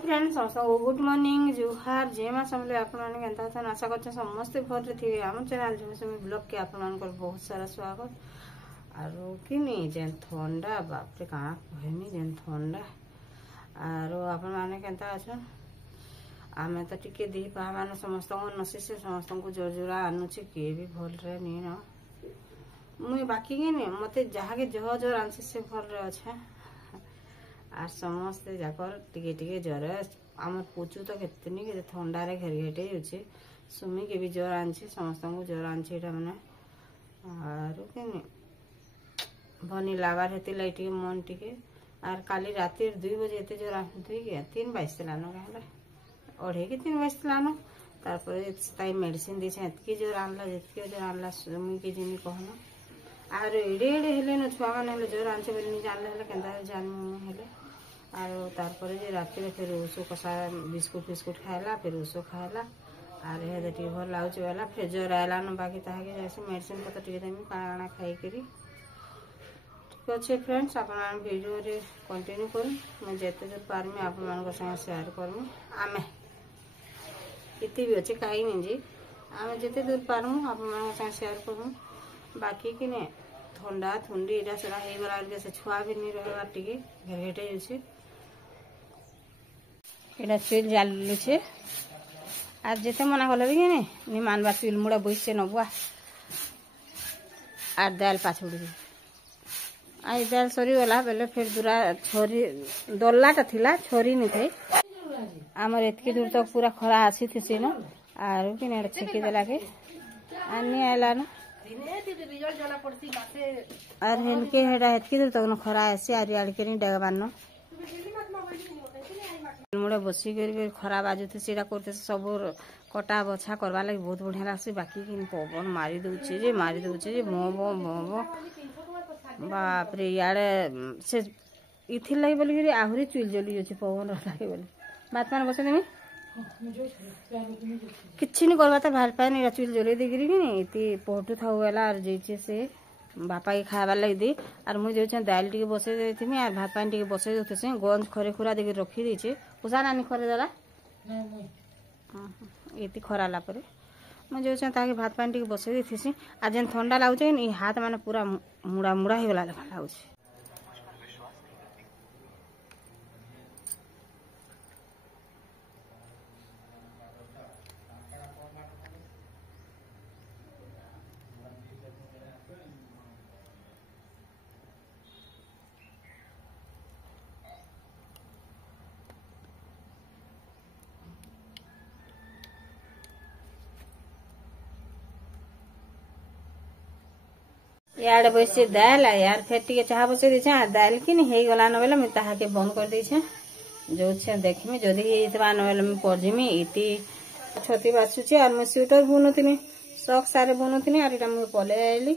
friends समस्त good morning जुहार जय मां समले आपने केंता अछन आशा करछन समस्त भर थे आम चैनल झुमसुमी ब्लॉग के आपनकर बहुत सारा स्वागत आरो किनी जेन ठंडा बाप रे कहाँ कहनी जेन ठंडा आरो आपन माने केंता अछन आमे तो टिके दी पा मान समस्त नसी से समस्त को जोर जोरा आनुचे के भी भल रे नी न मुई बाकी के ने मते जहा के जह जोर आनसी से भल रे अच्छा आर समस्ते जाकर टिके टिके ज्वर आम पूछू तो केतनी के ठंडा रे घेर घेटे होचे सुमी के भी ज्वर आनछे समस्त को ज्वर आनछे एटा माने आरो केने भनी लागार हेती लाइट मन टिके आर काली राती 2 बजे एते ज्वर आ 2 के 3 बाइस लानो कहले ओढ़े के 3 बाइस लानो तारपरे ताई मेडिसिन दिसे एतकी ज्वर आनला जेतकी ज्वर आनला सुमी के जिनी कहनो आर एडे एडे हेले न छुआ माने हेले ज्वर आनछे बोली नि जानले हेले केंदा जानमु हेले आरो तारपरे जे राती रे फिर उसो कसा बिस्कुट बिस्कुट खायला फिर उसो खायला आर हे दटी भर लाउच वाला फिर ज्वर आला न बाकी ताहा के जैसे मेडिसिन पता टिके देमी काना खाई करी ठीक अच्छे फ्रेंड्स आपन वीडियो रे कंटिन्यू करू मैं जेते जे पारमी आपन मान संग शेयर करमु आमे इति भी अच्छे काई नहीं जी आमे जेते दूर पारमु आपन मान संग शेयर करमु बाकी कि ने ठंडा ठंडी एटा सरा हे गला से छुआ भी नहीं रहबा टिके घेरघेटे जैसे एटा चुल जालु छे आज जेते मना कले भी ने नि मानबा चुल मुड़ा बइसे नबुआ आर दाल पाछुड़ी आई दाल सरी वाला बेले फिर दूरा छोरी डल्लाटा थिला छोरी नि थे हमर एतकी दूर तक पूरा खरा आसी थी न आरो कि ने छेकी देला के आनी आइला न आर हेनके हेडा हेतकी दूर तक न खरा आसी आरी आड़ी के नि डगबान न मुड़े बसी कर खरा बाजुते सेटा करते सब कटा बछा करवा लगी बहुत बढ़िया लागसी बाकी कि पवन मारी दउचे जे मो मो बाप रे यारे से इथि लगी बोली आहुरी चुल जली जाचे पवन रही बोली बात मान बसे देमी किछि नि करबा त भाल पाए नि चुल जली देगिरी नि इति पोटू थाउला आर जेचे से बापा के खावा लगी दी आर मुझे जेचे दाल टिके बसे देथिमी आर भात पानी टिके बसे देते से गंज खरे खुरा देके रखी देचे उसा नानी खरे दला इति खराला परे मैं जो ताकि भात पानी टिके बसे देथिसी आ जेन ठंडा लागुचे नि हाथ माने पूरा मुड़ा मुड़ा हे गला लागुचे यार बसे दाल यार फिर टिके चाह बसे दीछे दाल कि नहीं गला न बेले मैं ताहा के बंद कर दीछे जो छे देखमी जदी इतबा न बेले मैं पढ़जिमी इति छती बासुचे आर मैं स्वेटर बुनुतिनी सॉक सारे बुनुतिनी आर इटा मैं पले आइली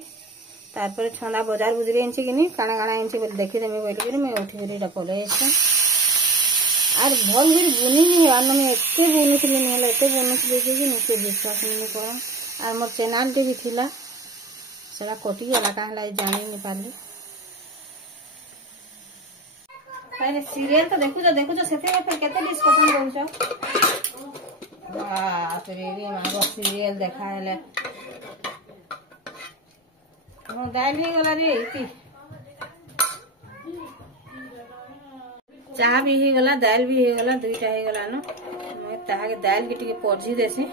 तारपर छंदा बाजार गुजरी एंची किनी काना काना एंची बोल देखि देमी बोल कि मैं उठी गरी इटा पले आइछे आर भल गिर बुनी नि आन मैं एते बुनुतिनी नि हले एते बुनुतिली कि निके विश्वास नहीं करो आर मोर चैनल टे भी थिला सेला कोटी गला काहला जानी नहीं पाली पहले सीरियल तो देखु जो सेते फिर केते डिस्कशन करू बाप रे रे मागो सीरियल देखा हेले मो दाल ही गला रे इति चाह भी ही गला दाल भी ही गला दुईटा ही गला न मैं ताहा के दाल के टिके पढ़जी देसी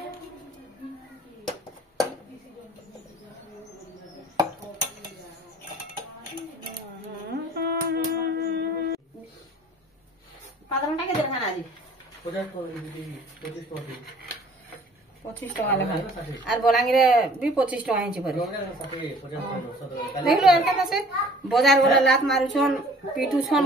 पादरटा के देखाना जी 25 टका लेखा आर बलांगीर भी 25 टका हिची परे देखलो एरका से बाजार वाला लात मारू छन पीटू छन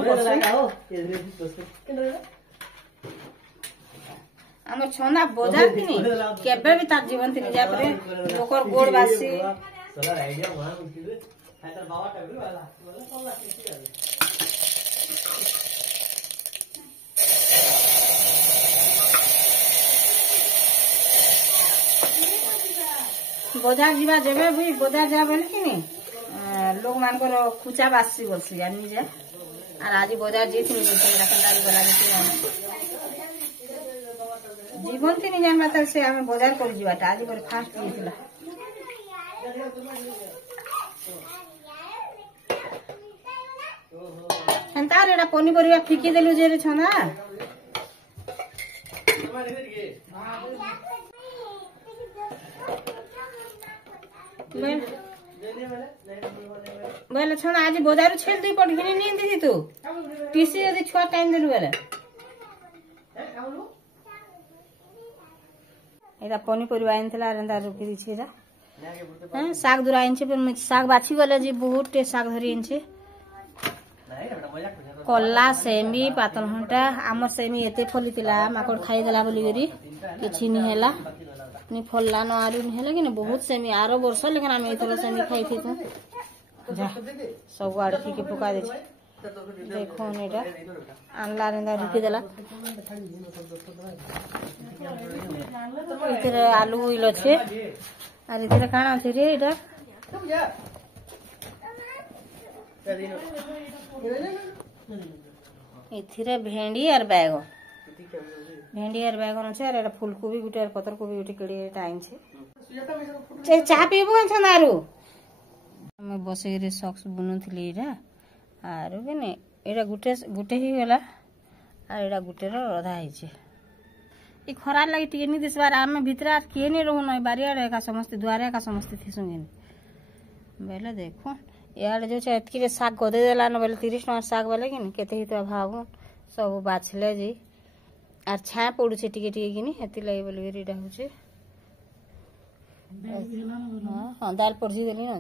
हमर छोना बाजार किनी केबे भी तार जीवन तिनी जा परे लोकर गोड़ बासी सला आईडिया वहां उठिबे तार बाबा टेबल वाला कोला किसी बाजार जीवा जेबे भी बाजार जा बोले कि नहीं लोग मान को खुचा बासी बोलसी जानी जे आर आज बाजार जेथि राखनदारी वाला जीवंती नहीं जानवा तार से आमे बाजार कर जीवाटा आज पर फास्ट दिएथिला एंतार एटा पनीपरिया फिकी देलु जे रे छना बोले छना आज बाजार छेल दी पट घिनी नहीं दी तू टीसी यदि छुआ टाइम देलु बोले एटा पनीपरिया आनथिला रेंदा रुकी दी छे जा हां साग दुरा आनछे पर साग बाछी गले जे बहुत टे साग धरी आनछे कल्ला सेमी पातल घंटा आम सेमी एते फलितिला माकड़ खाई देला बोली गरी किछि नि हैला नि फल्ला न आरु नि हैला कि न बहुत सेमी आरो वर्ष लेकिन हम एथरो सेमी खाई थी तो जा सब आड़ के पका दे देखो नेटा आनला रेंदा रुकी देला इतरे आलू इलो छे आर इतरे काना छे रे एटा इथिरे भेंडी और बैगन अच्छे और फुलकोबी गुटे और पतर कोबी गुटे केड़ी टाइम छे चाह पीबो छनारू हम बसे रे सॉक्स बुनुथली एटा आरो केने एटा गुटे गुटे ही गेला आ एटा गुटे रो रधा हिचे ई खरा लागि टिके नि दिसबार आमे भितरा के ने रहु नै बारिया रे का समस्त दुआरे का समस्त थिसुंगे बेले देखो यार जो एतकी साग गदे देला न बोले 30 टका साग वाले कि केते ही तो भाव सब बाछले जी आर छा पड़ू छे टिके टिके किनी हेती लागि बोले रेडा हो छे हां दाल परजी देली न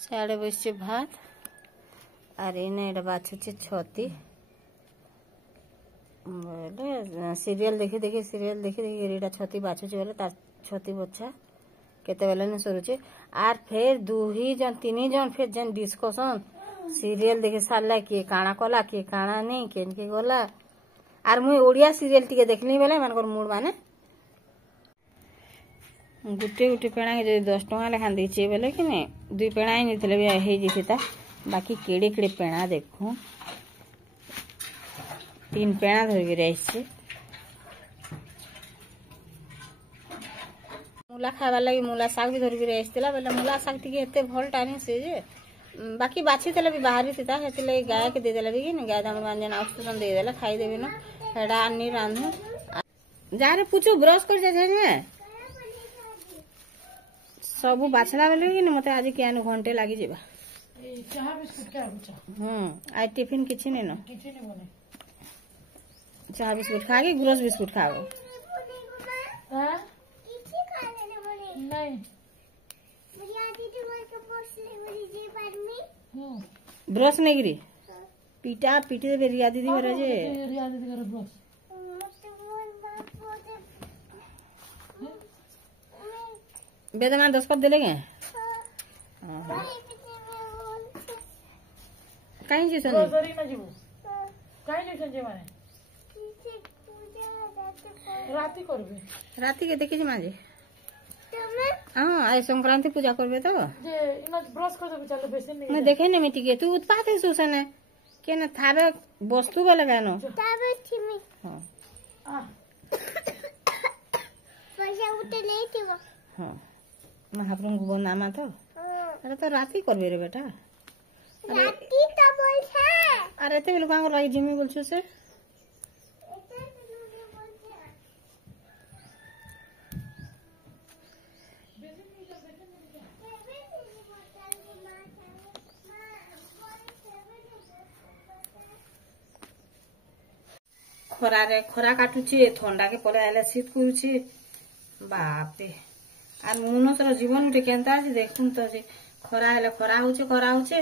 साडे बसचे भात आर इने एटा बाछु छे छती बोले सीरियल देखि रेडा छती बाछु छे बोले तार छती बच्चा केते बेले न सरुचे आर फिर दुही जन तीनी जन फिर जन डिस्कशन सीरियल देखे सारला के काना कला के काना नहीं केन के गला आर मुई ओडिया सीरियल टिके देखली बेले मानकर मूड माने गुटे गुटे पेणा के जो 10 टका लेखा देचे बेले कि ने दुई पेणा ही निथले बे हे जिथिता बाकी केड़े केड़े पेणा देखो 3 पेणा धरि के रहछे मूला खावा लगी मूला साग भी धर के आसला बोले मूला साग टी एते भल टानी से जे बाकी बाछी तेल भी बाहरी थी हेती लगी गाय के दे देला भी कि गाय दाम रंजन ऑक्सीजन दे देला खाई देबे न हेडा आनी रांधु जा रे पूछो ब्रश कर जा जे सब बाछला बेले कि मते आज केन घंटे लागि जेबा चाह बिस्कुट क्या होचा आज टिफिन किछि नै न चाह बिस्कुट खागे ग्रोस बिस्कुट खाओ हां नहीं ब्रश नहीं गिरी पीटा पीटे दे रिया दीदी घर जे रिया दीदी घर ब्रश बेदना 10 कर देले गे काई जे सन जरी न जीवो काई जे सन जे माने राती करबे राती के देखि जे माजे हां आज संक्रांति पूजा करबे तो जे इना ब्रश कर दे चले बेसन नहीं मैं देखे ने मिटी के तू उत्पात है सुसने के न थाबे वस्तु वाला गानो थाबे छिमी हां पैसा उठे नहीं थी वो हां महाप्रभु को नामा तो अरे तो राती करबे रे बेटा राती तो बोल छे अरे ते लोग का लाग जिमी बोल छे से खरा काटुचे थंडा के पले आले शीत करूचे बाप रे आ मनुष्यर जीवन उठे केनता जे देखुन तो जे खरा हेले खरा होचे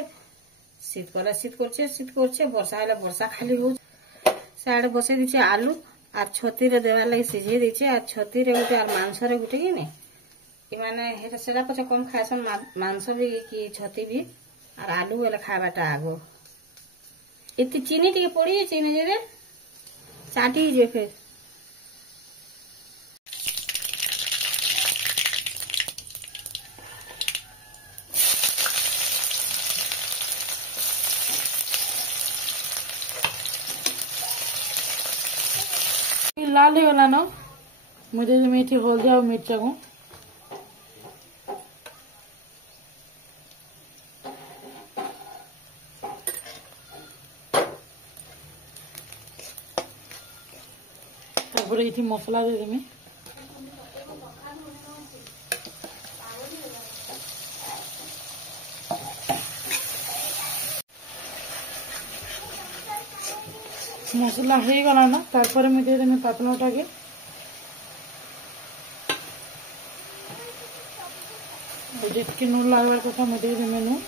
शीत कले शीत करछे वर्षा हेले वर्षा खाली हो साडे बसे दिचे आलू आर छती रे देवा लागि सिझे दिचे आर छती रे गुटे आर मांस रे गुटे कि ने ई माने हेटा सेडा पछे कम खायसन मांस भी कि छती भी आर आलू हेले खाबाटा आगो एति चीनी टिके पड़ी चीनी जे रे चाटी जे फिर लाल हो गला ना मुझे मीठी हल्दी और मिर्चा को ये मसला दे देमी मसला हो गला ना तारपर मैं दे देमी पातलाटा के जितकी नून लागवार कथा मैं दे देमी नून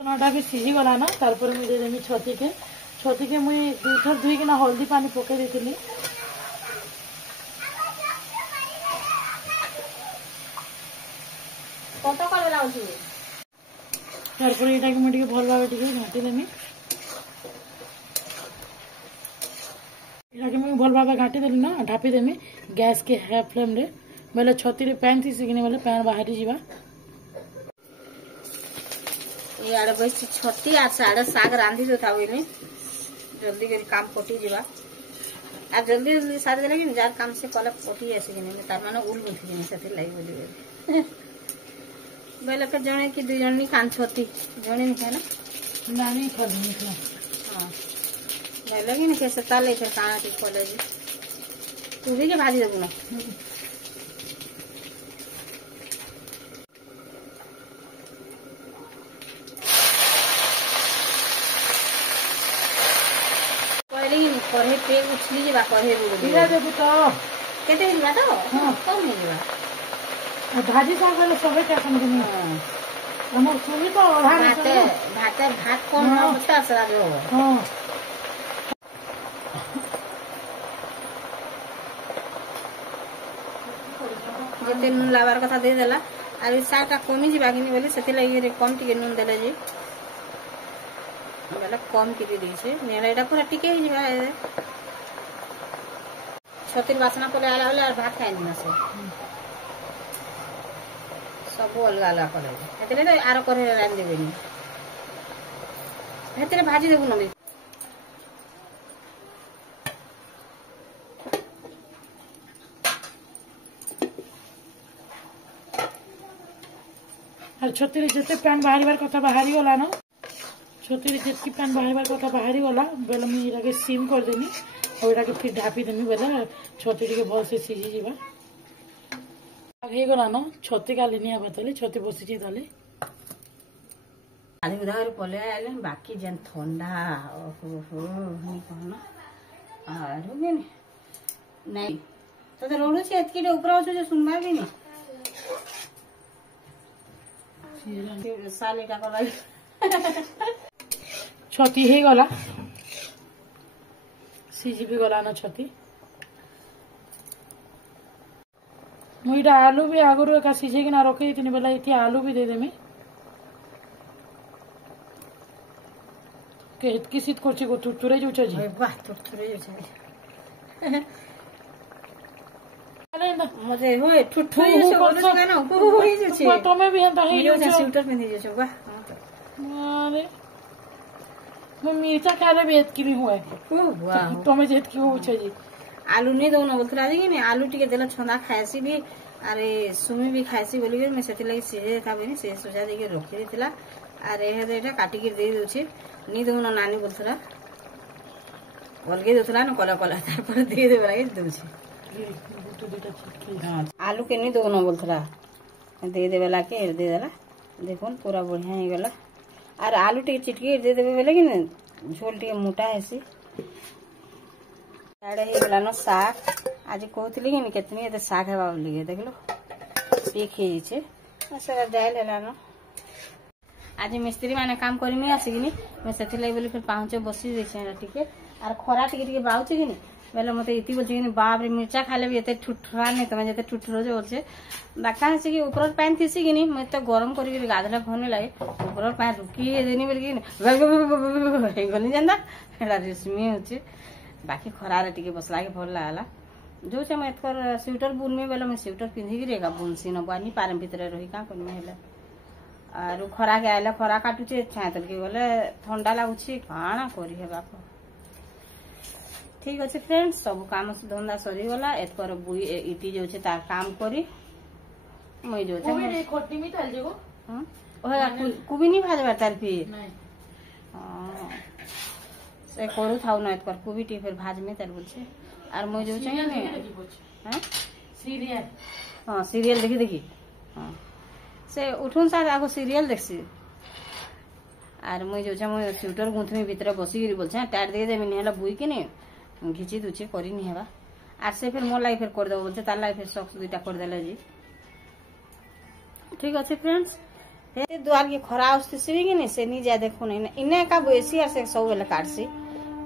टमाटा भी सीझी गला ना तारपर मैं दे देमी छती के मुई दुई थर धुई किना हल्दी पानी पके देथिली तारपर एटा के मुई भल भाव घाटी देमी एटा के मुई भल भाव घाटी देली ना ढापी देमी गैस के हाई फ्लेम रे बेले छती रे पैन थी सिगनी बेले पैन बाहरी जीवा इे बस छती आ साढ़े साग रांधि जो था जल्दी कर काम पटी जीवा आ जल्दी जल्दी साग देले कि जार काम से कल पटी आसे कि नहीं तार माने उल बुझ कि से लाई बोली बेले के जणे कि दुई जणी कान छती जणे नहीं खाना नानी खाली नहीं हां बेले कि नहीं कैसे ताले फिर काना की कॉलेज तू भी के भाजी देबू ना कढ़े पे उछली जीवा कढ़े धीरे देबू तो केते जीवा तो हां कम नहीं जीवा भाजी साग वाले सबे का समझ नहीं हमर सुनी तो भात कौन ना बता सरा जो हां जते नून लावार कथा दे देला आर साग का कमी जीवा कि नहीं बोले सेते लगी रे कम टिके नून देले जी बेला कम की दी छे नेला एटा पूरा टिके ही जीवा छतिर वासना पले आला वाला भात खाइ दिन से सब अलग अलग करे एतले तो आरो करे रान देबेनी हेतरे भाजी देबु नबी और छतिर जते पैन बाहर कथा बाहरी गला ना छतिर जितकी पैन बाहर कथा बाहरी गला बेले मुझे इटा के सीम कर देनी और इटा के फिर ढापी देमी बेले छती टिके भल से सीझी जीवा आगे गला ना छती का लिनिया बताले छती बसी जी ताले आधे उधार पले आले बाकी जन ठंडा ओहो नहीं कहना आरो के नहीं तो रोडू से एतकी ऊपर आछो जे सुनबा भी नहीं साले का कर छती हे गला सीझी भी गला ना छती मुईटा आलू भी आगुरु का सीझे कि ना रखे इतनी बेला इति आलू भी दे देमी के इतकी सीत करछि गो तुरतुरे जोछ जी वाह तुरतुरे जोछ आलेंदा मजे होय ठुठुरे जोछ बोलछ का ना होई जोछ तमे भी हंता हे जो स्वेटर पिंधि जोछ वाह अरे मैं मिर्चा खाले भी एतकी भी हुआ ओ वाह तमे जेत की हो छ जी आलू नहीं दो ना बोलतरा जी ने आलू टिके देला छंदा खायसी भी अरे सुमी भी खायसी बोली के मैं सेति लगी सीधे था बनी से सुजा दे के रखी देथिला अरे हे देटा काटी के दे दोछे नहीं दो ना नानी बोलतरा अलगे दोतला ना कला कला तार पर दे दे लगे दोछे हां आलू के नहीं दो ना बोलतरा दे दे वाला के दे देला देखोन पूरा बढ़िया हे गेला और आलू टिके चिटकी दे देबे बेले कि ने झोल टिके मोटा हेसी आड़े हे गेला न साग आज कहतली कि केतनी एते साग हेबा बोली देखलो पीक हे छे असरा डाल हेला न आज मिस्त्री माने काम करमी आसिकिनी मैं सेति लै बोली फिर पाहुचे बसी देछे टिके आर खरा टिके टिके बाउचे कि बेले मते इति बोलछे कि बाप रे मिर्चा खाले भी एते ठुठरा नै तमे जते ठुठरो जे होछे डाका है कि ऊपर पैन थीसी कि नहीं मैं तो गरम करके गाधला भने लागे ऊपर पैन रुकी देनी बोल कि गनी जाना एला रेशमी होचे बाकी खरा रे टिके बसला के भल लागला जो से मैं एतकर स्वेटर बुनमी बेले मैं स्वेटर पिंधिकी रेगा बुनसी न बानी पारम भितर रही का करमी हेले आरो खरा के आइले खरा काटुचे छातल के बोले ठंडा लागुची काना करी हे बाप ठीक अच्छे फ्रेंड्स सब काम धंदा सरी गला एतकर बुई इटी जो छे तार काम करी मैं जो छे खट्टी में डाल देबो ओहे कुबी नहीं भाजबा तार पी नहीं से करू थाउ न एतकर कुबी टी फिर भाज में तार बोलछे आर मैं जो छे ने हैं सीरियल हां सीरियल देखी देखी हां से उठुन साथ आगो सीरियल देखसी आर मैं जो छे मैं स्वेटर गुंथमी भीतर बसी गिरी बोलछे टायर दे दे मिनी हला बुई के ने घिची दुची करी नहीं हेबा आर से फिर मोर लाई फिर कर दो बोलछे तार लाई फिर सॉक्स दुईटा कर देले जी ठीक अच्छे फ्रेंड्स हे द्वार के खरा आउस्ती सिबी कि नहीं से नहीं जा देखो नहीं इने का बेसी आर से सब बेले काटसी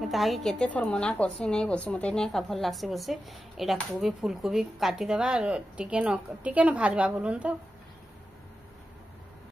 मैं ताकि केते थोर मना करसी नहीं बोलसी मते इने का भल लागसी बोलसी एडा कोबी फूलकोबी काटी देबा टिके न भाजबा बोलुन तो